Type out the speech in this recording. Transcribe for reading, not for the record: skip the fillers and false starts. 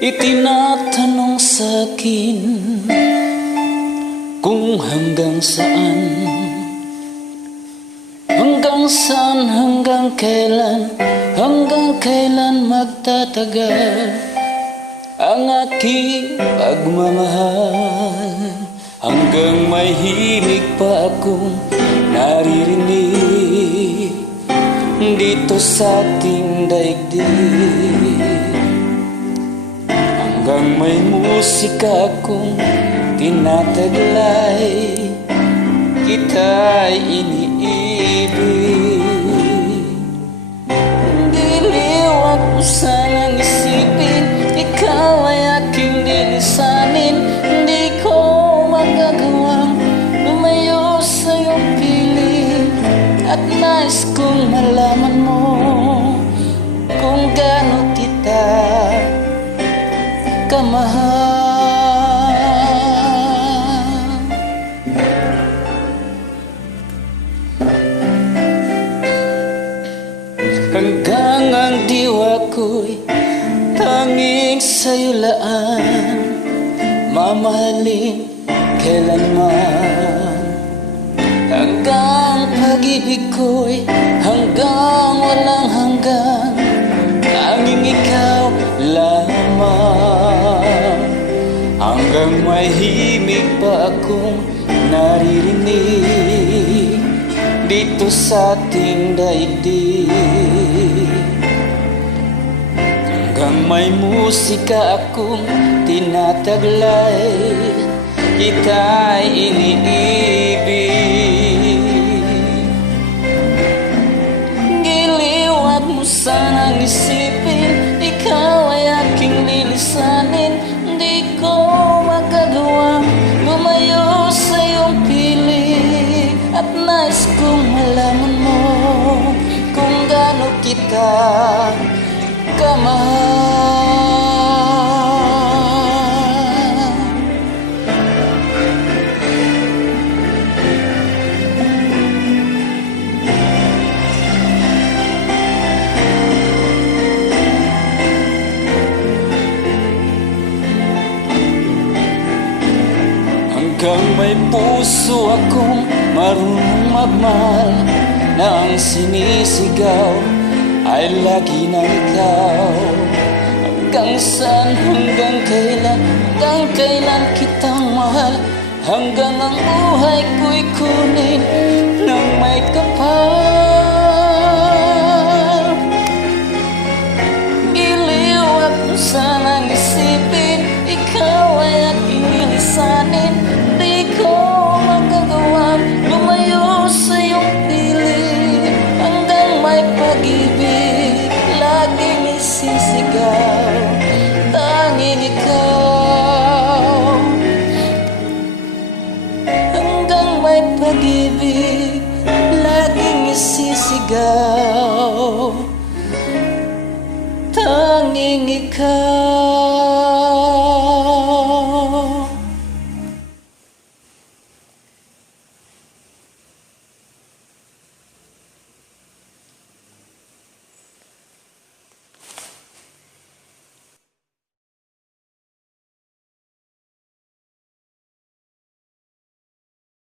Itinatanong sa'kin kung hanggang saan, hanggang kailan magtatagal ang aking pagmamahal. Hanggang may himig pa akong naririnig dito sa ating daigdig. Hanggang may musika akong tinataglay, kita'y iniibig. Giliwag mo sanang isipin, ikaw ay aking lilisanin. Hindi ko magagawang lumayo sa iyong piling, at nais kong malaman mo kung gaano kita kamahal. Hanggang ang diwa ko'y tanging sa'yo laan, mamahalin kailanman. Hanggang pag-ibig ko'y hanggang walang hanggan, tanging ikaw lamang. Hanggang may himig pa akong naririnig dito sa ating daigdig. Hanggang may musika akong tinataglay, kita'y iniibig. Giliwag mo sanang isipin, ikaw ay aking lilisanin. Hindi ko magagawa lumayo sa iyong piling, at nais kong malaman mo kung gaano kita kamahal. Hanggang may puso akong marunong magmahal, na ang sinisigaw ay lagi ng ikaw. Hanggang saan, hanggang kailan kitang mahal, hanggang ang buhay ko'y kunin ng may kapal. Giliwag mo sana